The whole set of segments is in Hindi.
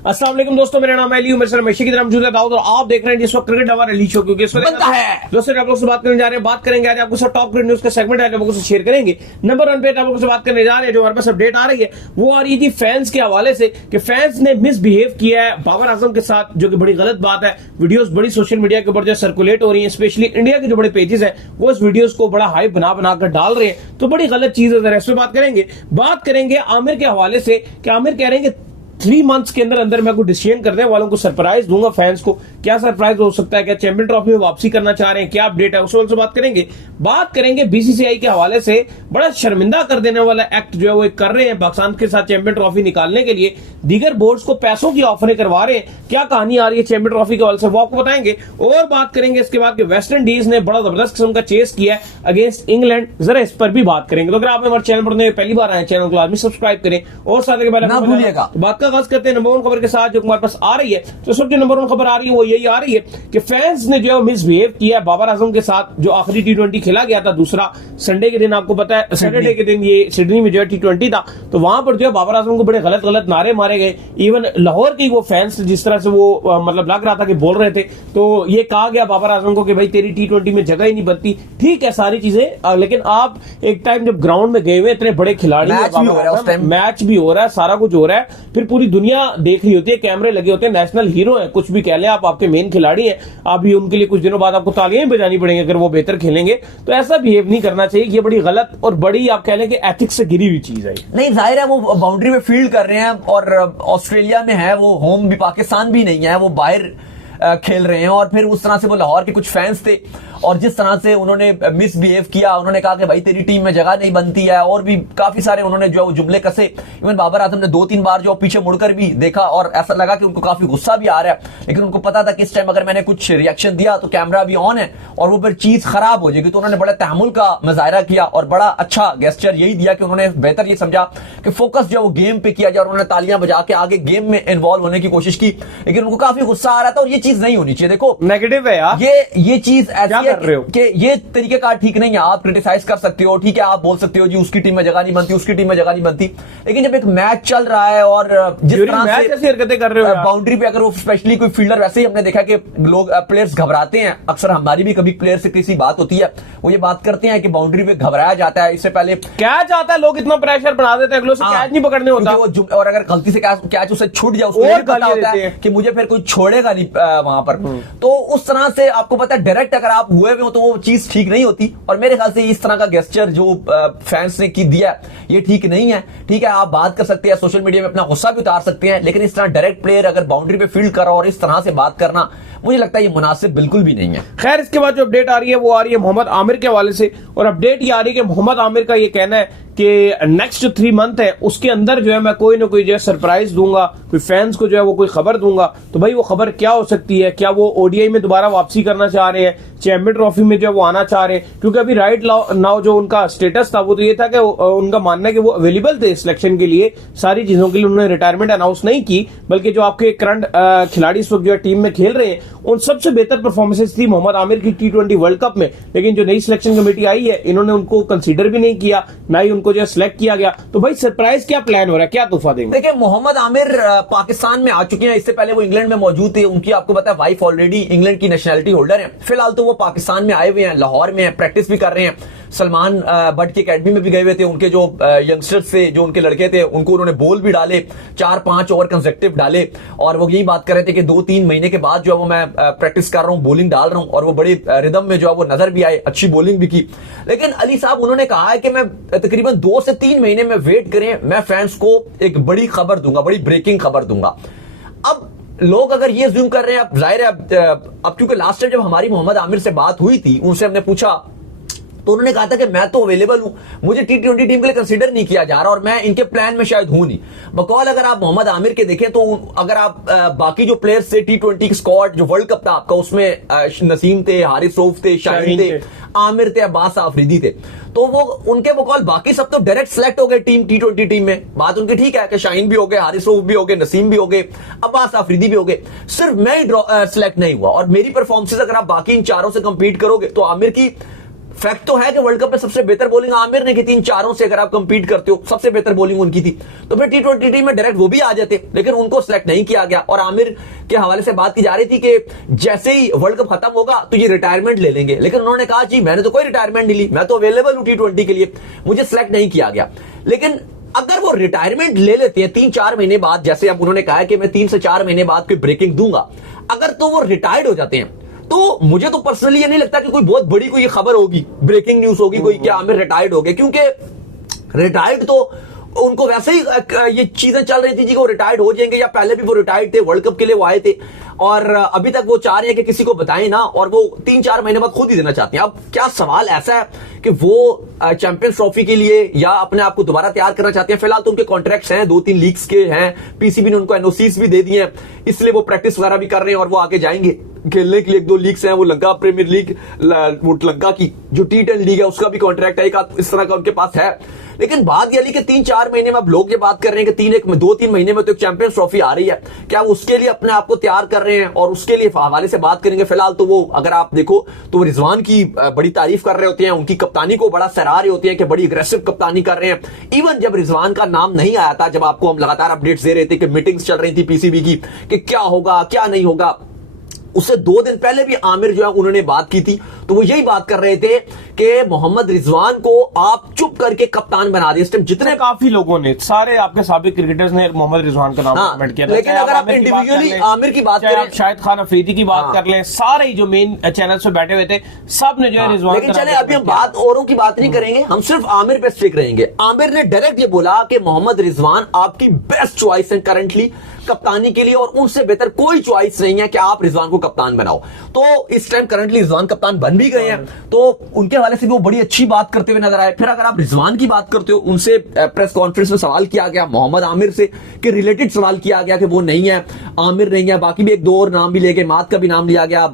अस्सलाम वालेकुम दोस्तों, मेरा नाम है अली, मेरे हमेशा की तरह मौजूद है दाऊद और आप देख रहे हैं जिस वक्त क्रिकेट हमारा अली शो, क्योंकि इस वक्त बनता है दोस्तों आप लोग से बात करने जा रहे हैं। बात करेंगे आज आपको सब टॉप क्रिकेट न्यूज का सेगमेंट है, आप लोगों से शेयर करेंगे। नंबर 1 पे आप लोगों से बात करने जा रहे हैं, जो हमारे पास अपडेट आ रही है वो आ रही थी फैंस के हवाले से कि फैंस ने मिसबिहेव किया है बाबर आजम के साथ, जो कि बड़ी गलत बात है। वीडियोस बड़ी सोशल मीडिया के ऊपर जो सर्कुलेट हो रही है, स्पेशली इंडिया के जो बड़े पेजेस हैं वो इस वीडियोस को बड़ा हाइप बना बनाकर डाल रहे हैं, तो बड़ी गलत चीज है। इस पर बात करेंगे आमिर के हवाले से कि आमिर कह रहे हैं कि 3 मंथ्स के अंदर अंदर मैं को डिसीजन करने वालों को सरप्राइज दूंगा फैंस को। क्या सरप्राइज हो सकता है, क्या चैंपियन ट्रॉफी में वापसी करना चाह रहे हैं, क्या अपडेट है, उस से बात करेंगे। बात करेंगे बीसीसीआई के हवाले से बड़ा शर्मिंदा कर देने वाला एक्ट जो है वो कर रहे हैं पाकिस्तान के साथ चैंपियन ट्रॉफी निकालने के लिए। दीगर बोर्ड्स को पैसों की ऑफरें करवा रहे हैं, क्या कहानी आ रही है चैंपियन ट्रॉफी के हवाले से वो आपको बताएंगे। और बात करेंगे इसके बाद वेस्ट इंडीज ने बड़ा जबरदस्त किस्म का चेस किया है अगेंस्ट इंग्लैंड, जरा इस पर भी बात करेंगे। तो अगर आप हमारे चैनल पर पहली बार आए, चैनल को आदमी सब्सक्राइब करें और साथ के बारे में भूलिएगा। बात का आगाज करते हैं नंबर 1 खबर के साथ जो हमारे पास आ रही है। तो सब जो नंबर 1 खबर आ रही है वो यही आ रही है कि फैंस ने जो मिसबिहेव किया है बाबर आजम के साथ। जो आखिरी T20 खेला गया था दूसरा संडे के दिन, आपको पता है सैटरडे के दिन ये सिडनी में जो T20 था, तो वहां पर जो है बाबर आजम को बड़े गलत गलत नारे मारे गए। इवन लाहौर के वो फैंस जिस तरह से वो मतलब लग रहा था कि बोल रहे थे, तो ये कहा गया बाबर आजम को कि भाई तेरी T20 में जगह ही नहीं बनती। ठीक है सारी चीजें, लेकिन आप एक टाइम जब ग्राउंड में गए हुए इतने बड़े खिलाड़ी, मैच भी हो रहा है, सारा कुछ हो रहा है, फिर पूरी दुनिया देख रही होती है, कैमरे लगे होते हैं, नेशनल हीरो है, कुछ भी कह लें आप, आपके मेन खिलाड़ी हैं, आप भी उनके लिए कुछ दिनों बाद आपको तालियां बजानी पड़ेंगी अगर वो बेहतर खेलेंगे। तो ऐसा बिहेव नहीं करना चाहिए, ये बड़ी गलत और बड़ी आप कह लें कि एथिक्स से गिरी हुई चीज है। नहीं, जाहिर है वो बाउंड्री में फील्ड कर रहे हैं और ऑस्ट्रेलिया में है, वो होम भी पाकिस्तान भी नहीं है, वो बाहर खेल रहे हैं। और फिर उस तरह से वो लाहौर के कुछ फैंस थे और जिस तरह से उन्होंने मिसबिहेव किया, उन्होंने कहा कि भाई तेरी टीम में जगह नहीं बनती है, और भी काफी सारे उन्होंने जो है जुमले कसे। इवन बाबर आजम ने 2-3 बार जो पीछे मुड़कर भी देखा और ऐसा लगा कि उनको काफी गुस्सा भी आ रहा है, लेकिन उनको पता था कि इस टाइम अगर मैंने कुछ रिएक्शन दिया तो कैमरा भी ऑन है और वो फिर चीज खराब हो जाएगी। तो उन्होंने बड़ा तहमुल का मुजाहरा किया और बड़ा अच्छा गेस्चर यही दिया कि उन्होंने बेहतर ये समझा कि फोकस जो है वो गेम पे किया जाए, और उन्होंने तालियां बजा के आगे गेम में इन्वॉल्व होने की कोशिश की, लेकिन उनको काफी गुस्सा आ रहा था और ये चीज नहीं होनी चाहिए। देखो नेगेटिव है यार, ये चीज ऐसी है कि ये तरीकेकार ठीक नहीं है। आप क्रिटिसाइज कर सकते हो, ठीक है, आप बोल सकते हो जी उसकी टीम में जगह नहीं बनती, उसकी टीम में जगह नहीं बनती, लेकिन जब एक मैच चल रहा है और जिस तरह से ऐसी हरकतें कर रहे हो बाउंड्री पे, अगर वो स्पेशली कोई फील्डर, वैसे ही हमने देखा कि लोग प्लेयर्स घबराते हैं अक्सर, हमारी भी कभी प्लेयर से किसी बात होती है, वो ये बात करते हैं कि बाउंड्री पे घबराया जाता है। इससे पहले कैच आता है, लोग इतना प्रेशर बना देते हैं, कैच नहीं पकड़ने होता, और अगर गलती से कैच उसे छूट जाए उसको पता होता है कि मुझे फिर कोई छोड़ेगा नहीं वहां पर। तो उस तरह से आपको पता है डायरेक्ट अगर आप हुए हो तो वो चीज ठीक नहीं होती, और मेरे ख्याल से इस तरह का गेस्चर जो फैंस ने की दिया ये ठीक नहीं है। ठीक है, आप बात कर सकते हैं, सोशल मीडिया में अपना गुस्सा भी उतार सकते हैं, लेकिन इस तरह डायरेक्ट प्लेयर अगर बाउंड्री पे फील्ड कर रहा और इस तरह से बात करना, मुझे लगता है ये मुनासिब बिल्कुल भी नहीं है। खैर, इसके बाद जो अपडेट आ रही है वो आ रही है मोहम्मद आमिर के हवाले से, और अपडेट ये आ रही है कि मोहम्मद आमिर का ये कहना है कि नेक्स्ट 3 मंथ है उसके अंदर जो है मैं कोई ना कोई जो है सरप्राइज दूंगा, कोई फैंस को जो है वो कोई खबर दूंगा। तो भाई वो खबर क्या हो सकती है? क्या वो ओडीआई में दोबारा वापसी करना चाह रहे हैं, चैंपियन ट्रॉफी में जो है वो आना चाह रहे हैं? क्योंकि अभी राइट नाउ जो उनका स्टेटस था वो तो ये था कि उनका मानना है कि वो अवेलेबल थे सिलेक्शन के लिए, सारी चीजों के लिए उन्होंने रिटायरमेंट अनाउंस नहीं की, बल्कि जो आपके करंट खिलाड़ी इस वक्त जो है टीम में खेल रहे हैं उन सबसे बेहतर परफॉर्मेंसेस थी मोहम्मद आमिर की T20 वर्ल्ड कप में। लेकिन जो नई सिलेक्शन कमेटी आई है इन्होंने उनको कंसीडर भी नहीं किया, ना ही उनको जो सिलेक्ट किया गया। तो भाई सरप्राइज क्या प्लान हो रहा है, क्या तोहफा देंगे? देखिए, मोहम्मद आमिर पाकिस्तान में आ चुके हैं, इससे पहले वो इंग्लैंड में मौजूद थे, उनकी आपको पता है वाइफ ऑलरेडी इंग्लैंड की नेशनैलिटी होल्डर है। फिलहाल तो वो पाकिस्तान में आए हुए हैं, लाहौर में प्रैक्टिस भी कर रहे हैं, सलमान बट की अकेडमी में भी गए हुए थे। उनके जो यंगस्टर्स थे, जो उनके लड़के थे, उनको उन्होंने बॉल भी डाले, 4-5 ओवर कंसेक्टिव डाले, और वो यही बात कर रहे थे कि 2-3 महीने के बाद जो है वो मैं प्रैक्टिस कर रहा हूं, बॉलिंग डाल रहा हूं, और वो बड़े रिदम में जो है वो नजर भी आए, अच्छी बॉलिंग भी की। लेकिन अली साहब उन्होंने कहा है कि मैं तकरीबन 2 से 3 महीने में वेट करें, मैं फैंस को एक बड़ी खबर दूंगा, बड़ी ब्रेकिंग खबर दूंगा। अब लोग अगर ये ज्यूम कर रहे हैं, अब जाहिर है अब क्योंकि लास्ट टाइम जब हमारी मोहम्मद आमिर से बात हुई थी, उनसे हमने पूछा तो उन्होंने कहा था कि मैं तो अवेलेबल हूं, मुझे T20 टीम के लिए कंसीडर नहीं किया जा रहा और मैं इनके प्लान में शायद हूं नहीं। बकौल अगर आप मोहम्मद आमिर के देखें तो अगर आप बाकी जो प्लेयर्स थे T20 स्क्वाड जो वर्ल्ड कप था आपका, उसमें नसीम थे, हारिस रऊफ थे, शाहीन थे, आमिर थे, अब्बास आफरीदी थे, तो वो उनके बकौल बाकी सब तो डायरेक्ट सेलेक्ट हो गए टीम T20 टीम में। बात उनकी ठीक है कि शाहीन भी हो गए, हारिस रऊफ भी हो गए, नसीम भी हो गए, अब्बास आफरीदी भी हो गए, सिर्फ मैं ही सिलेक्ट नहीं हुआ। और मेरी परफॉर्मेंसेस अगर आप बाकी इन चारों से कंपीट करोगे तो आमिर की फैक्ट तो है कि वर्ल्ड कप में सबसे बेहतर बॉलिंग आमिर ने की थी। इन चारों से अगर आप कंपीट करते हो सबसे बेहतर बॉलिंग उनकी थी, तो फिर T20 टीम में डायरेक्ट वो भी आ जाते, लेकिन उनको सिलेक्ट नहीं किया गया। और आमिर के हवाले से बात की जा रही थी कि जैसे ही वर्ल्ड कप खत्म होगा तो ये रिटायरमेंट ले लेंगे, लेकिन उन्होंने कहा जी मैंने तो कोई रिटायरमेंट नहीं ली, मैं तो अवेलेबल हूं T20 के लिए, मुझे सिलेक्ट नहीं किया गया। लेकिन अगर वो रिटायरमेंट ले लेते हैं 3-4 महीने बाद, जैसे अब उन्होंने कहा है कि मैं 3 से 4 महीने बाद कोई ब्रेकिंग दूंगा, अगर तो वो रिटायर्ड हो जाते हैं, तो मुझे तो पर्सनली ये नहीं लगता कि कोई बहुत बड़ी कोई खबर होगी, ब्रेकिंग न्यूज होगी कोई कि आमिर रिटायर्ड हो गए, क्योंकि रिटायर्ड तो उनको वैसे ही ये चीजें चल रही थी जी कि वो रिटायर्ड हो जाएंगे, या पहले भी वो रिटायर्ड थे, वर्ल्ड कप के लिए वो आए थे और अभी तक वो चाह रहे हैं कि किसी को बताएं ना, और वो 3-4 महीने बाद खुद ही देना चाहते हैं। अब क्या सवाल ऐसा है कि वो चैंपियंस ट्रॉफी के लिए या अपने आप को दोबारा तैयार करना चाहते हैं। फिलहाल तो उनके कॉन्ट्रैक्ट्स हैं, 2-3 लीग्स के हैं, पीसीबी ने उनको एनओसीज भी दे दिए हैं, इसलिए वो प्रैक्टिस वगैरह भी कर रहे हैं और वो आगे जाएंगे खेलने के लिए। 1-2 लीग्स हैं, वो लंका प्रीमियर लीग, वो लंका की जो T10 लीग है उसका भी कॉन्ट्रैक्ट है, एक इस तरह का उनके पास है। लेकिन बात यह कि 3-4 महीने में अब लोग ये बात कर रहे हैं कि 2-3 महीने में तो एक चैंपियंस ट्रॉफी आ रही है, क्या वो उसके लिए अपने आप को तैयार कर रहे हैं और उसके लिए हवाले से बात करेंगे। फिलहाल तो वो अगर आप देखो तो वो रिजवान की बड़ी तारीफ कर रहे होते हैं, उनकी कप्तानी को बड़ा सराह रहे होते हैं कि बड़ी अग्रेसिव कप्तानी कर रहे हैं। इवन जब रिजवान का नाम नहीं आया था, जब आपको हम लगातार अपडेट्स दे रहे थे कि मीटिंग्स चल रही थी पीसीबी की कि क्या होगा क्या नहीं होगा, उससे 2 दिन पहले भी आमिर जो है उन्होंने बात की थी, तो वो यही बात कर रहे थे कि मोहम्मद रिजवान को आप चुप करके कप्तान बना दिए। इस टाइम जितने काफी लोगों ने, सारे आपके साबिक क्रिकेटर्स ने मोहम्मद रिजवान का नाम कमेंट किया था। लेकिन अगर आप इंडिविजुअली आमिर की बात करें, शाहिद खान अफरीदी की बात कर लें, सारे ही जो मेन चैनल्स पे बैठे हुए थे सब ने जो है रिजवान। लेकिन चले अभी हम बात औरों की बात नहीं करेंगे, हम सिर्फ आमिर पे स्टिक रहेंगे। आमिर ने डायरेक्ट ये बोला कि मोहम्मद रिजवान आपकी बेस्ट चॉइस है करंटली कप्तानी के लिए, और उनसे बेहतर कोई चॉइस नहीं है कि आप रिजवान को कप्तान बनाओ। तो इस टाइम करंटली रिजवान कप्तान बन भी गए हैं, तो उनके हवाले से भी वो बड़ी अच्छी बात करते हुए नजर आए। फिर अगर आप रिजवान की बात करते हो, उनसे प्रेस कॉन्फ्रेंस में सवाल किया गया मोहम्मद आमिर से कि रिलेटेड सवाल किया गया कि वो नहीं है, आमिर नहीं है, बाकी भी 1-2 और नाम भी ले गए, मात का भी नाम लिया गया,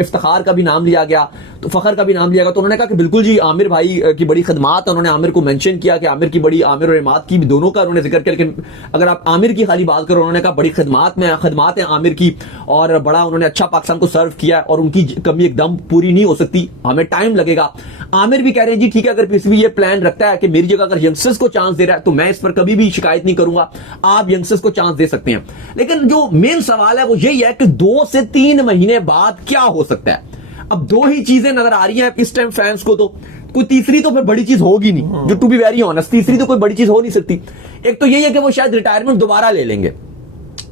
इफ्तिखार का भी नाम लिया गया, तो फखर का भी नाम लिया गया। तो उन्होंने कहा कि बिल्कुल जी आमिर भाई की बड़ी खदमात है। उन्होंने आमिर को मेंशन किया कि आमिर की बड़ी, आमिर और इमाद की दोनों का उन्होंने जिक्र किया, लेकिन अगर आप आमिर की खाली बात करो, उन्होंने कहा बड़ी खदमात है आमिर की, और बड़ा उन्होंने अच्छा पाकिस्तान को सर्व किया और उनकी कमी एकदम पूरी नहीं हो सकती, हमें टाइम लगेगा। आमिर भी कह रहे हैं जी ठीक है, अगर पीसीबी ये प्लान रखता है कि मेरी जगह अगर यंगस्टर्स को चांस दे रहा है तो मैं इस पर कभी भी शिकायत नहीं करूंगा, आप यंगस्टर्स को चांस दे सकते हैं। लेकिन जो मेन सवाल है वो यही है कि 2 से 3 महीने बाद क्या हो सकता है। अब 2 ही चीजें नजर आ रही हैं इस टाइम फैंस को, तो कोई तीसरी तो फिर बड़ी चीज होगी नहीं, जो टू बी वेरी ऑनेस्ट तीसरी तो कोई बड़ी चीज हो नहीं सकती। एक तो यही है कि वो शायद रिटायरमेंट दोबारा ले लेंगे,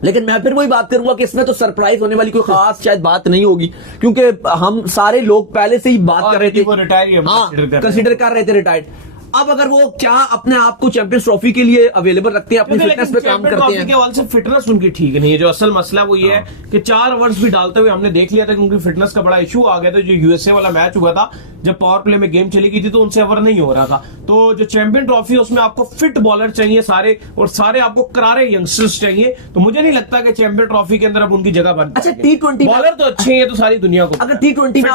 लेकिन मैं फिर वही बात करूंगा कि इसमें तो सरप्राइज होने वाली कोई खास शायद बात नहीं होगी, क्योंकि हम सारे लोग पहले से ही बात कर रहे थे, कंसीडर कर रहे थे रिटायर्ड। अब अगर वो क्या अपने आप को चैंपियंस ट्रॉफी के लिए अवेलेबल रखते हैं, अपनी फिटनेस पे काम करते हैं, के से फिटनेस उनकी ठीक नहीं है। जो असल मसला वो ये है कि 4 ओवर्स भी डालते हुए हमने देख लिया था कि उनकी फिटनेस का बड़ा इशू आ गया था। जो यूएसए वाला मैच हुआ था, जब पावर प्ले में गेम चली गई थी तो उनसे ओवर नहीं हो रहा था। तो जो चैंपियन ट्रॉफी है उसमें आपको फिट बॉलर चाहिए सारे, और सारे आपको करारे यंगस्टर्स चाहिए। तो मुझे नहीं लगता कि चैंपियन ट्रॉफी के अंदर अब उनकी जगह बन। अच्छा T20 बॉलर तो अच्छे हैं, तो सारी दुनिया को। अगर T20 में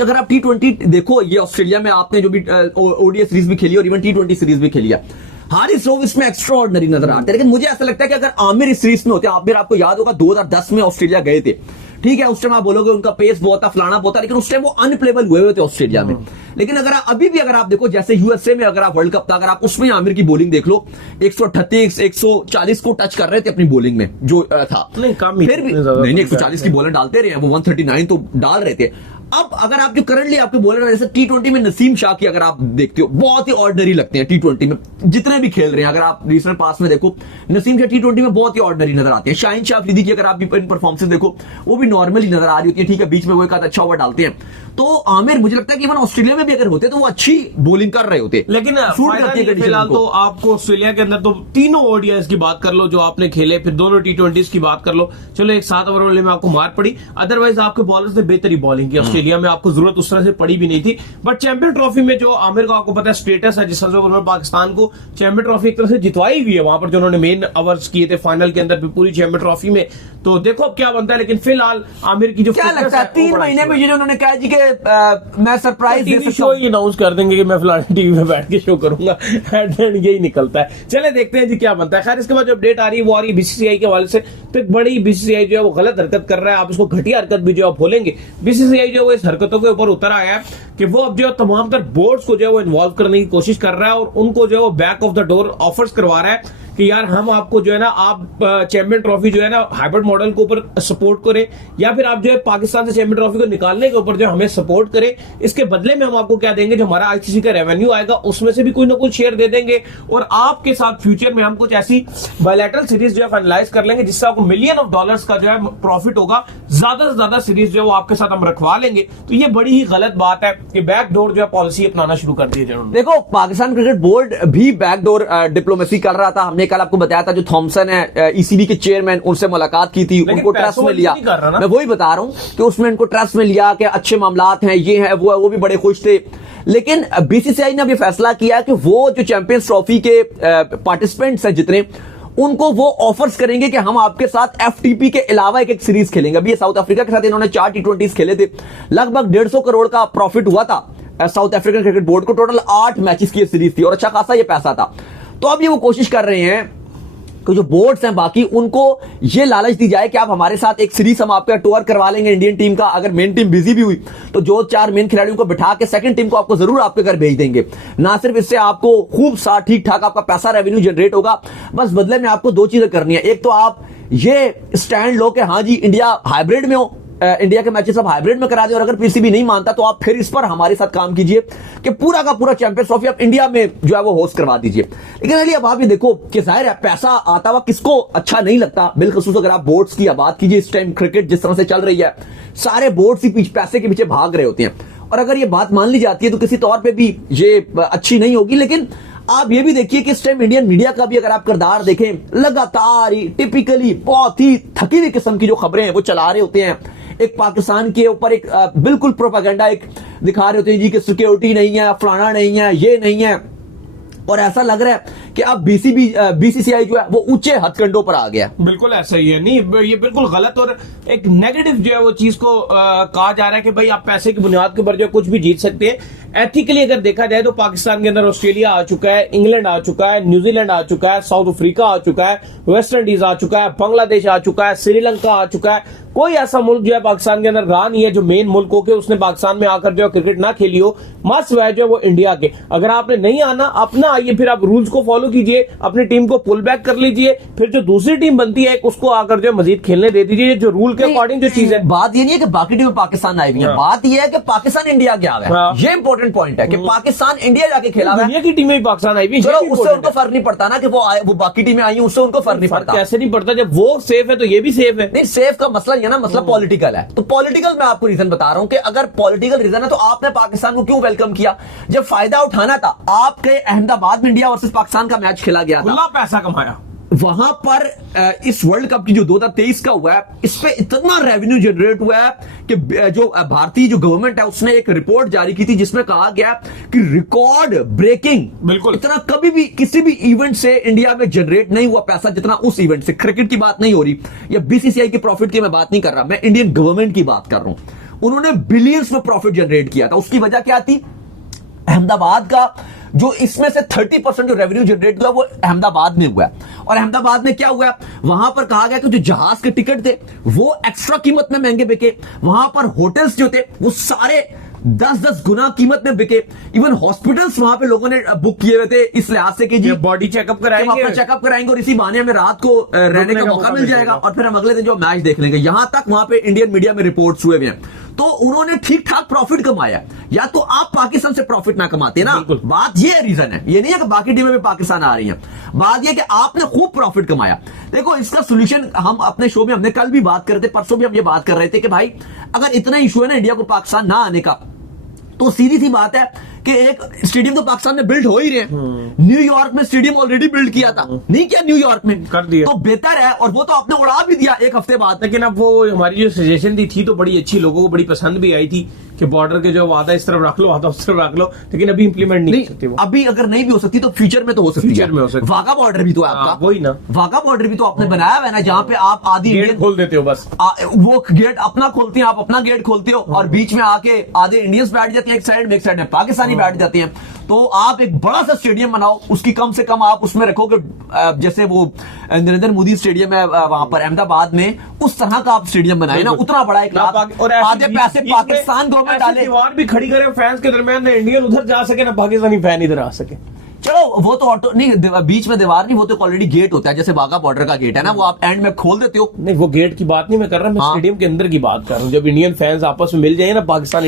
अगर आप T20 देखो, ये ऑस्ट्रेलिया में आपने जो भी ओडीआई सीरीज भी खेली और इवन T20 सीरीज भी खेली है, हारिस रोव इसमें एक्स्ट्रा ऑर्डिनरी नजर आते हैं। लेकिन मुझे ऐसा लगता है कि अगर आमिर इस सीरीज में होते, आमिर आपको याद होगा 2010 में ऑस्ट्रेलिया गए थे, ठीक है, उस टाइम आप बोलोगे उनका पेस बहुत था, फलाना बहुत था, लेकिन उस टाइम वो अनप्लेबल हुए थे ऑस्ट्रेलिया में। लेकिन अगर अभी भी अगर आप देखो, जैसे यूएसए में अगर आप वर्ल्ड कप था, अगर आप उसमें आमिर की बॉलिंग देख लो, 138 140 को टच कर रहे थे अपनी बॉलिंग में जो था, नहीं कम ही, फिर भी नहीं 140 की बॉलर डालते रहे, वो 139 तो डाल रहे थे। अब अगर आप जो करंटली आपके बॉलर जैसे T20 में नसीम शाह की अगर आप देखते हो, बहुत ही ऑर्डिनरी लगते हैं T20 में जितने भी खेल रहे हैं। अगर आप रिसेंट पास में देखो, नसीम शाह T20 में बहुत ही ऑर्डिनरी नजर आते हैं। शाहीन शाह अफरीदी की अगर आप इन परफॉर्मेंस देखो, वो भी नॉर्मली नजर आ रही होती है, ठीक है, बीच में वो एक आध अच्छा ओवर डालते हैं। तो आमिर मुझे लगता है कि इवन ऑस्ट्रेलिया में भी अगर होते तो वो अच्छी बॉलिंग कर रहे होते। लेकिन फिलहाल तो आपको ऑस्ट्रेलिया के अंदर तो तीनों ओडीआईस की बात कर लो जो आपने खेले, फिर दोनों T20 की बात कर लो, चलो एक 7 ओवर वाले में आपको मार पड़ी, अदरवाइज आपके बॉलर्स ने बेहतरी बॉलिंग की। ऑस्ट्रेलिया में आपको जरूरत उस तरह से पड़ी भी नहीं थी। बट चैंपियन ट्रॉफी में जो आमिर का आपको पता है स्टेटस है, जिस तरह से उन्होंने पाकिस्तान को चैंपियन ट्रॉफी एक तरह से जितवाई हुई है, वहां पर जो उन्होंने मेन ओवर्स किए थे फाइनल के अंदर पूरी चैंपियन ट्रॉफी में। तो देखो अब क्या बनता है, लेकिन फिलहाल आमिर की जो क्या लगता है 3 महीने में जो उन्होंने कहा जी कि मैं सरप्राइज दे सकता हूं, शो ही अनाउंस कर देंगे कि मैं फिलहाल टीवी में बैठ के शो करूंगा, यही निकलता है। चले देखते हैं जी क्या बनता है। खैर इसके बाद जो अपडेट आ रही है वो आ रही है बीसीसीआई के हवाले से। तो एक बड़ी बीसीसीआई जो है वो गलत हरकत कर रहा है, आप इसको घटिया हरकत भी जो आप बोलेंगे। बीसीसीआई जो है इस हरकतों के ऊपर उतर आया है कि वो अब जो है तमाम तर बोर्ड्स को जो है वो इन्वॉल्व करने की कोशिश कर रहा है और उनको जो है वो back of the door offers करवा रहा है कि यार हम आपको जो है ना आप चैंपियन ट्रॉफी जो है ना हाइब्रिड मॉडल के ऊपर सपोर्ट करें या फिर आप जो है पाकिस्तान से चैंपियन ट्रॉफी को निकालने के ऊपर जो हमें सपोर्ट करें, इसके बदले में हम आपको क्या देंगे, जो हमारा आईसीसी का रेवेन्यू आएगा उसमें से भी कोई ना कोई शेयर दे देंगे और आपके साथ फ्यूचर में हम कुछ ऐसी बायलैटरल सीरीज जो है फाइनलाइज कर लेंगे जिससे आपको मिलियन ऑफ डॉलर्स का जो है प्रॉफिट होगा, ज्यादा से ज्यादा सीरीज जो है वो आपके साथ हम रखवा लेंगे। तो ये बड़ी ही गलत बात है कि बैकडोर जो है पॉलिसी अपनाना शुरू कर दी है। देखो पाकिस्तान क्रिकेट बोर्ड भी बैकडोर डिप्लोमेसी कर रहा था। हमने कल आपको बताया था जो थॉमसन है ईसीबी के चेयरमैन, उनसे मुलाकात की थी, उनको ट्रस्ट में लिया। मैं वही बता रहा हूं कि उसमें उनको ट्रस्ट में लिया कि अच्छे मामलात हैं, ये है वो है, वो भी बड़े खुश थे। लेकिन बीसीसीआई ने अब ये फैसला किया कि वो जो चैंपियंस ट्रॉफी के पार्टिसिपेंट्स हैं जितने, उनको वो ऑफर्स करेंगे कि हम आपके साथ एफटीपी के अलावा एक सीरीज खेलेंगे। अभी ये साउथ अफ्रीका के साथ इन्होंने 4 T20 खेले थे, लगभग 150 करोड़ का प्रॉफिट हुआ था साउथ अफ्रीकन क्रिकेट बोर्ड को। टोटल 8 मैचेस की सीरीज थी और अच्छा खासा ये पैसा था। तो अब ये वो कोशिश कर रहे हैं कि जो बोर्ड्स हैं बाकी, उनको ये लालच दी जाए कि आप हमारे साथ एक सीरीज हम आपका टूर करवा लेंगे इंडियन टीम का। अगर मेन टीम बिजी भी हुई तो जो 4 मेन खिलाड़ियों को बिठा के सेकंड टीम को आपको जरूर आपके घर भेज देंगे। ना सिर्फ इससे आपको खूब सा ठीक ठाक आपका पैसा रेवेन्यू जनरेट होगा, बस बदले में आपको 2 चीजें करनी है। एक तो आप ये स्टैंड लो कि हाँ जी इंडिया हाइब्रिड में हो, इंडिया के मैचेस आप हाइब्रिड में करा दें, और अगर पीसीबी नहीं मानता तो आप फिर इस पर हमारे साथ काम कीजिए कि पूरा का पूरा चैंपियंस ट्रॉफी आप इंडिया में जो है वो होस्ट करवा दीजिए। लेकिन अली अब आप ये देखो कि जाहिर है पैसा आता हुआ किसको अच्छा नहीं लगता, बिलखसूस अगर आप बोर्ड्स की बात कीजिए। इस टाइम क्रिकेट जिस तरह से चल रही है, सारे बोर्ड्स ही पैसे के पीछे भाग रहे होते हैं, और अगर ये बात मान ली जाती है तो किसी तौर पर भी ये अच्छी नहीं होगी। लेकिन आप ये भी देखिए कि इस टाइम इंडियन मीडिया का भी अगर आप किरदार देखें, लगातार ही टिपिकली बहुत ही थकी हुई किस्म की जो खबरें हैं वो चला रहे होते हैं। एक पाकिस्तान के ऊपर एक बिल्कुल प्रोपेगेंडा एक दिखा रहे होते हैं जी कि सिक्योरिटी नहीं है, फलाना नहीं है, ये नहीं है, और ऐसा लग रहा है कि अब बीसीसीआई जो है वो ऊंचे हथकंडों पर आ गया। बिल्कुल ऐसा ही है, नहीं ये बिल्कुल गलत और एक नेगेटिव जो है वो चीज को कहा जा रहा है कि भाई आप पैसे की बुनियाद के ऊपर जो कुछ भी जीत सकते हैं। एथिकली अगर देखा जाए तो पाकिस्तान के अंदर ऑस्ट्रेलिया आ चुका है, इंग्लैंड आ चुका है, न्यूजीलैंड आ चुका है, साउथ अफ्रीका आ चुका है, वेस्ट इंडीज आ चुका है, बांग्लादेश आ चुका है, श्रीलंका आ चुका है। कोई ऐसा मुल्क जो है पाकिस्तान के अंदर रहा नहीं है जो मेन मुल्क हो के उसने पाकिस्तान में आकर जो क्रिकेट ना खेली हो। मस्ट वह जो है वो इंडिया के। अगर आपने नहीं आना, अपना आइए, फिर आप रूल्स को फॉलो कीजिए, अपनी टीम को पुल बैक कर लीजिए, फिर जो दूसरी टीम बनती है उसको आकर जो मजीद खेलने दे दीजिए जो रूल के अकॉर्डिंग जो चीज है। बात ये नहीं है कि बाकी टीमें पाकिस्तान आई हुई है, बात ये है कि पाकिस्तान इंडिया गया है। ये इंपॉर्टेंट पॉइंट है कि पाकिस्तान इंडिया जाके खेला है। दुनिया की टीमें भी पाकिस्तान आई हुई, उससे उनको फर्क नहीं पड़ता ना कि वो बाकी टीमें आई, उससे उनको फर्क नहीं पड़ता। कैसे नहीं पड़ता, जब वो सेफ है तो ये भी सेफ है। नहीं, सेफ का मसला नहीं है ना, मसला पॉलिटिकल है। तो पॉलिटिकल मैं आपको रीजन बता रहा हूं कि अगर पॉलिटिकल रीजन है तो आपने पाकिस्तान को क्यों वेलकम किया? जब फायदा उठाना था, आपके अहमदाबाद में इंडिया वर्सेस पाकिस्तान का मैच खेला गया था, पैसा कमाया वहां पर इस वर्ल्ड कप की जो 2023 का हुआ है, इस पे इतना रेवेन्यू जनरेट हुआ है कि जो भारतीय जो गवर्नमेंट है उसने एक रिपोर्ट जारी की थी जिसमें कहा गया कि रिकॉर्ड ब्रेकिंग, बिल्कुल इतना कभी भी किसी भी इवेंट से इंडिया में जनरेट नहीं हुआ पैसा जितना उस इवेंट से। क्रिकेट की बात नहीं हो रही या बीसीसीआई की प्रॉफिट की मैं बात नहीं कर रहा, मैं इंडियन गवर्नमेंट की बात कर रहा हूं। उन्होंने बिलियंस में प्रॉफिट जनरेट किया था। उसकी वजह क्या थी? अहमदाबाद का जो इसमें से 30% जो रेवेन्यू जनरेट हुआ वो अहमदाबाद में हुआ। और अहमदाबाद में क्या हुआ? वहां पर कहा गया कि जो जहाज के टिकट थे वो एक्स्ट्रा कीमत में महंगे बिके, वहां पर होटल्स जो थे वो सारे 10-10 गुना कीमत में बिके। इवन हॉस्पिटल्स वहां पे लोगों ने बुक किए हुए थे इस लिहाज से कि जी बॉडी चेकअप कराएंगे, चेकअप कराएंगे और इसी बहाने हमें रात को रहने का मौका मिल जाएगा और फिर हम अगले दिन जो मैच देख लेंगे। यहां तक वहां पे इंडियन मीडिया में रिपोर्ट्स हुए हैं। तो उन्होंने ठीक ठाक प्रॉफिट कमाया। या तो आप पाकिस्तान से प्रॉफिट ना कमाते ना, बात ये रीजन है। ये नहीं है कि बाकी टीमें भी पाकिस्तान आ रही हैं, बात ये कि आपने खूब प्रॉफिट कमाया। देखो इसका सोल्यूशन हम अपने शो में, हमने कल भी बात कर रहे थे, परसों भी हम ये बात कर रहे थे कि भाई अगर इतना इशू है ना इंडिया को पाकिस्तान ना आने का, तो सीधी सी बात है कि एक स्टेडियम तो पाकिस्तान में बिल्ड हो ही रहे हैं। न्यूयॉर्क में स्टेडियम ऑलरेडी बिल्ड किया था, नहीं क्या न्यूयॉर्क में कर दिया, तो बेहतर है। और वो तो आपने उड़ा भी दिया एक हफ्ते बाद। लेकिन अब वो हमारी जो सजेशन थी तो बड़ी अच्छी, लोगों को बड़ी पसंद भी आई थी कि बॉर्डर के जो वादा इस तरफ रख लो, वादा उस तरफ रख लो, लेकिन अभी इंप्लीमेंट नहीं हो सकती वो। अभी अगर नहीं भी हो सकती तो फ्यूचर में तो हो सकती है। फ्यूचर में हो सकती है। वाघा बॉर्डर भी तो है आपका, वही ना, वाघा बॉर्डर भी तो आपने बनाया हुआ है ना, जहां पे आप आधी गेट खोल देते हो, बस वो गेट अपना खोलते हैं, आप अपना गेट खोलते हो और बीच में आके आधे इंडियंस बैठ जाते हैं एक साइड में, एक साइड में पाकिस्तानी बैठ जाते हैं। तो आप एक बड़ा सा स्टेडियम बनाओ, उसकी कम से कम आप उसमें रखो कि जैसे वो नरेंद्र मोदी स्टेडियम है वहां पर अहमदाबाद में, उस तरह का आप स्टेडियम बनाए ना, उतना बड़ा एक लाख और आधे पैसे पाकिस्तान गवर्नमेंट डाले, दीवार भी खड़ी करे फैंस के दरमियान, ना इंडियन उधर जा सके ना पाकिस्तानी फैन इधर आ सके। चलो वो तो ऑटो नहीं, बीच में दीवार नहीं, वो तो ऑलरेडी गेट होता है, जैसे वाघा बॉर्डर का गेट है ना, वो आप एंड में खोल देते हो। नहीं, वो गेट की बात नहीं मैं कर रहा, मैं स्टेडियम के अंदर की बात कर रहा हूँ। जब इंडियन फैंस आपस में मिल जाए ना, पाकिस्तान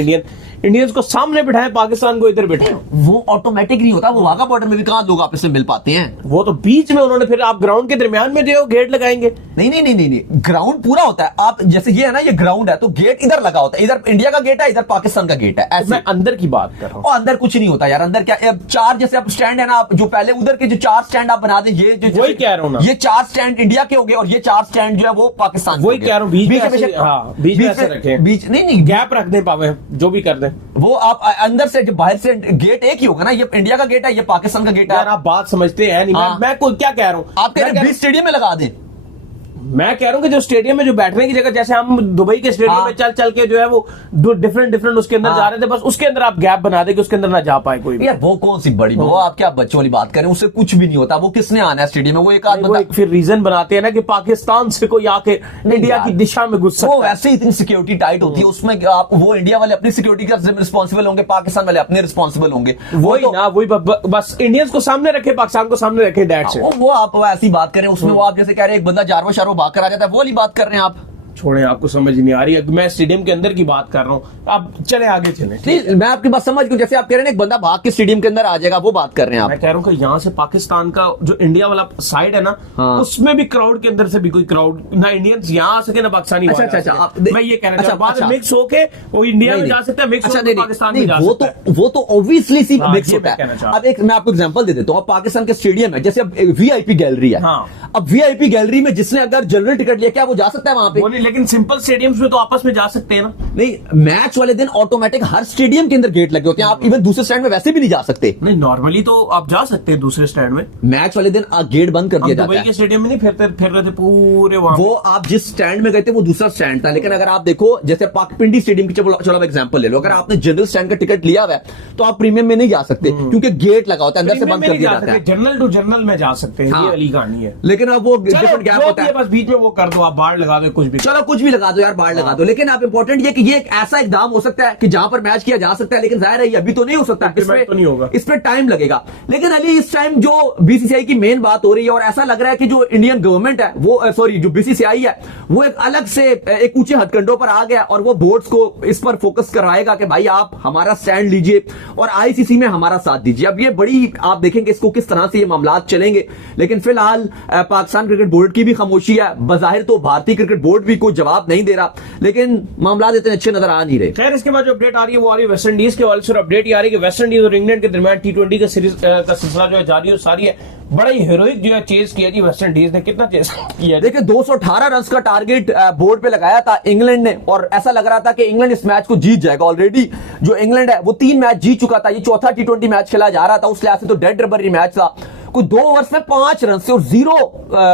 इंडियंस को सामने बिठाए, पाकिस्तान को इधर बिठाए, वो ऑटोमेटिक नहीं होता, वो वाघा बॉर्डर में भी कहां लोग आपस में मिल पाते हैं। वो तो बीच में उन्होंने, फिर आप ग्राउंड के दरमियान में जो गेट लगाएंगे। नहीं, ग्राउंड पूरा होता है। आप जैसे ये है ना, ये ग्राउंड है, तो गेट इधर लगा होता है, इधर इंडिया का गेट है, इधर पाकिस्तान का गेट है, ऐसे। मैं अंदर की बात कर रहा हूँ। और अंदर कुछ नहीं होता यार, अंदर क्या, अब चार जैसे आप स्टैंड है ना, आप जो पहले उधर के जो चार स्टैंड आप बना दें, ये जो वही कह रहा हूँ ना, ये चार स्टैंड इंडिया के हो गए और ये चार स्टैंड जो है वो पाकिस्तान के वही हो गए। कह रहा हूँ, बीच में बीच ऐसे रखें, बीच नहीं गैप रख दें, पावे जो भी कर दें। वो आप अंदर से जो बाहर से गेट एक ही होगा ना, ये इंडिया का गेट है, ये पाकिस्तान का गेट है। यार आप बात समझते हैं नहीं, मैं कोई क्या कह रहा हूँ, आप कह रहे हैं बीच स्टेडियम में लगा दें। मैं कह रहा हूँ कि जो स्टेडियम में जो बैठने की जगह, जैसे हम दुबई के स्टेडियम में चल के जो है वो डिफरेंट उसके अंदर जा रहे थे, बस उसके अंदर आप गैप बना दे कि उसके अंदर ना जा पाए कोई भी। यार वो कौन सी बड़ी, वो आप क्या बच्चों वाली बात करें, उससे कुछ भी नहीं होता। वो किसने आना है स्टेडियम में, वो एक आध बंदा। फिर रीजन बनाते हैं ना कि पाकिस्तान से कोई आके इंडिया की दिशा में घुस सकता है। वो वैसे ही इतनी सिक्योरिटी टाइट होती है उसमें, आप वो इंडिया वाले अपनी सिक्योरिटी का रिस्पॉन्सिबल होंगे, पाकिस्तान वाले अपने रिस्पॉन्सिबल होंगे। वही बस इंडियंस को सामने रखे, पाकिस्तान को सामने रखे, दैट से। वो आप ऐसी बात करें उसमें, वो आप जैसे कह रहे हैं एक बंदा जारवा शारो भाग कर आ जाता है, वो वाली बात कर रहे हैं आप। छोड़ें, आपको समझ नहीं आ रही है, मैं स्टेडियम के अंदर की बात कर रहा हूँ, आप चले आगे चले। नहीं, मैं आपकी बात समझ गया, जैसे आप कह रहे हैं एक बंदा भाग के स्टेडियम के अंदर आ जाएगा, वो बात कर रहे हैं आप। मैं कह रहा हूँ कि यहाँ से पाकिस्तान का जो इंडिया वाला साइड है ना, उसमें भी क्राउड के अंदर से भी कोई क्राउड ना इंडियंस यहाँ आ सके ना पाकिस्तानी। अच्छा, मैं ये कहना चाहता हूँ, मिक्स होके वो इंडिया में जा सकता है, मिक्स होके पाकिस्तान में जा सकता है। वो तो ऑब्वियसली सी मिक्स होता है। अब एक मैं आपको एग्जांपल दे देता हूँ, पाकिस्तान के स्टेडियम है, जैसे अब वीआईपी गैलरी है। अब वीआईपी गैलरी में जिसने अगर जनरल टिकट लिया, क्या वो जा सकता है वहां पे? लेकिन सिंपल स्टेडियम्स में तो आपस में जा सकते हैं ना। नहीं, मैच वाले दिन ऑटोमेटिक हर स्टेडियम के अंदर गेट लगे होते हैं, आप इवन दूसरे स्टैंड में वैसे भी नहीं जा सकते। नहीं, नॉर्मली तो आप जा सकते हैं दूसरे स्टैंड में, मैच वाले दिन गेट बंद कर दिया जाता है। दुबई के स्टेडियम में नहीं फिर रहे थे पूरे वहां। वो आप जिस स्टैंड में गए थे वो दूसरा स्टैंड था, लेकिन अगर आप देखो जैसे पाकपिंडी स्टेडियम की, चलो आप एग्जांपल ले लो, अगर आपने जनरल स्टैंड का टिकट लिया हुआ है तो आप प्रीमियम में नहीं जा सकते, क्योंकि गेट लगा होता है, अंदर से बंद कर दिया जाता है। जनरल टू जनरल में जा सकते हैं, ये वाली कहानी है। लेकिन अब वो डिफरेंट गैप होता है, बस बीच में वो कर दो, आप बाढ़ लगा दो, कुछ भी, चलो कुछ भी लगा दो यार, बाढ़ लगा दो। लेकिन आप इंपॉर्टेंट ये कि ये एक ऐसा इकदाम हो सकता है कि जहां पर मैच किया जा सकता है, लेकिन जाहिर है ये अभी तो नहीं हो सकता, तो नहीं होगा, इस पर टाइम लगेगा। लेकिन अली इस टाइम जो बीसीसीआई की मेन बात हो रही है, और ऐसा लग रहा है कि जो इंडियन गवर्नमेंट है वो जो बीसीसीआई है वो एक अलग से एक ऊंचे हथकंडों पर आ गया, और वो बोर्ड्स को इस पर फोकस कराएगा कि भाई आप हमारा स्टैंड लीजिए और आईसीसी में हमारा साथ दीजिए। अब ये बड़ी आप देखेंगे इसको किस तरह से ये मामला चलेंगे, लेकिन फिलहाल पाकिस्तान क्रिकेट बोर्ड की भी खामोशी है। बजाहिर तो भारतीय क्रिकेट बोर्ड भी कोई जवाब नहीं दे रहा, लेकिन मामला इतने अच्छे नजर आ नहीं रहे। खैर, इसके बाद जो अपडेट आ रही है वो आ रही है वेस्ट इंडीज के हवाले से। अपडेट ये आ रही है कि वेस्ट इंडीज और इंग्लैंड के दरमियान T20 का सीरीज का सिलसिला जो है जारी और सारी है। बड़ा ही हीरोइक जो है चेज किया जी वेस्ट इंडीज ने। कितना चेज किया? देखिए 218 रन का टारगेट बोर्ड पे लगाया था इंग्लैंड ने, और ऐसा लग रहा था कि इंग्लैंड इस मैच को जीत जाएगा। ऑलरेडी जो इंग्लैंड है वो 3 मैच जीत चुका था, ये चौथा T20 मैच खेला जा रहा था, उस लिहाज से तो डेड रबरी मैच था। कोई 2 ओवर्स में 5 रन से और 0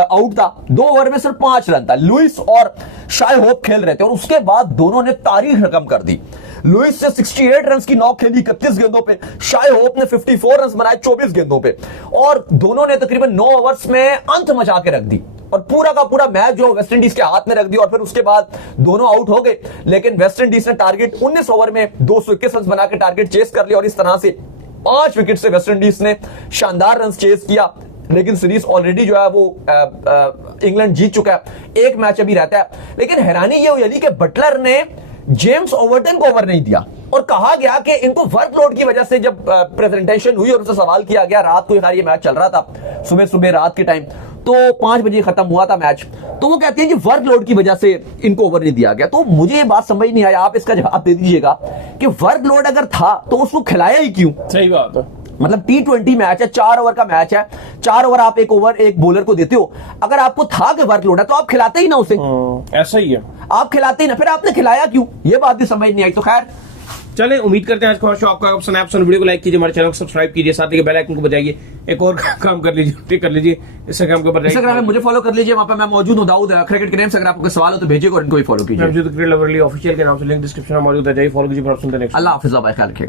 आउट था, 2 ओवर में सिर्फ 5 रन था। लुइस और शाय होप खेल रहे थे, और उसके बाद दोनों ने तारीख रकम कर दी। लुइस से 68 रन की नॉक खेली 31 गेंदों पे, शाय होप ने 54 रन बनाए 24 गेंदों पे, और दोनों ने तकरीबन 9 ओवर्स में अंत मचा के रख दी, और पूरा का पूरा मैच जो वेस्ट इंडीज के हाथ में रख दिया। और फिर उसके बाद दोनों आउट हो गए, लेकिन वेस्ट इंडीज ने टारगेट 19 ओवर में 221 रन बना के टारगेट चेस कर लिया, और इस तरह से 5 विकेट से वेस्ट इंडीज ने शानदार रन चेस किया। लेकिन सीरीज ऑलरेडी जो है वो इंग्लैंड जीत चुका है, एक मैच अभी रहता है। लेकिन हैरानी ये हुई अली कि बटलर ने जेम्स ओवरटन को ओवर नहीं दिया, और कहा गया कि इनको वर्कलोड की वजह से, जब प्रेजेंटेशन हुई और उनसे सवाल किया गया, रात को ये मैच चल रहा था, सुबह रात के टाइम, तो 5 बजे खत्म हुआ था मैच, तो वो कहते हैं कि वर्कलोड की वजह से इनको ओवर नहीं दिया गया। तो मुझे ये बात समझ नहीं आई, आप इसका जवाब दे दीजिएगा कि वर्कलोड अगर था तो उसको खिलाया ही क्यों? सही बात है। मतलब T20 मैच है, 4 ओवर का मैच है, 4 ओवर आप एक ओवर एक बॉलर को देते हो। अगर आपको था कि वर्कलोड है तो आप खिलाते ही ना उसे, ऐसा ही है, आप खिलाते ही ना, फिर आपने खिलाया क्यों? ये बात भी समझ नहीं आई। तो खैर चलें, उम्मीद करते हैं आज का शो आपका पसंद आया। वीडियो को लाइक कीजिए, हमारे चैनल को सब्सक्राइब कीजिए, साथ ही बेल आइकन को बजाइए। एक और काम कर लीजिए, इंस्टाग्राम के ऊपर इंस्टाग्राम में मुझे फॉलो कर लीजिए, वहां पे मैं मौजूद हूं, दाऊद क्रिकेट के नाम से। अगर आपको सवाल हो तो भेजिए और इनको भी फॉलो कीजिए। क्रिकेट लवरली ऑफिशियल के नाम से लिंक डिस्क्रिप्शन में मौजूद है, जाइए फॉलो कीजिए। अल्लाह हाफिज़, ख्याल रखिएगा।